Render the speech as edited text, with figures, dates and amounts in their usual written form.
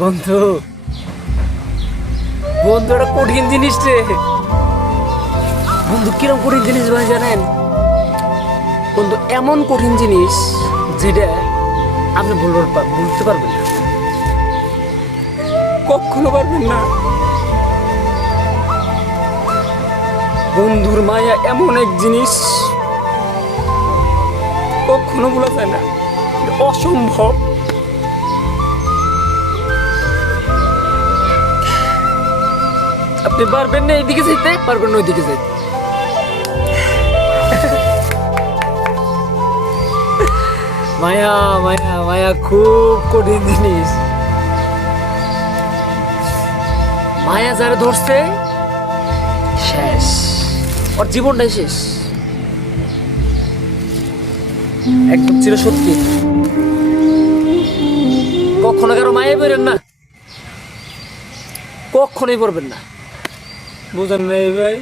বন্ধু, বন্ধু একটা কঠিন জিনিস রে। বন্ধু কিরকম কঠিন জিনিস ভাই জানেন? বন্ধু এমন কঠিন জিনিস যেটা আপনি বলতে পারবেন না, কখনো পারবেন না। বন্ধুর মায়া এমন এক জিনিস কখনো বলা যায় না, অসম্ভব। আপনি পারবেন না এইদিকে যেতে, পারবেন না ওইদিকে যেতে। মায়া মায়া মায়া খুব কঠিন জিনিস। মায়া যারা ধরছে শেষ, ওর জীবনটাই শেষ, একদম ছিল সত্যি। কখনো কারো মায়ে পড়েন না, কখনোই পড়বেন না, বুঝেন না ভাই।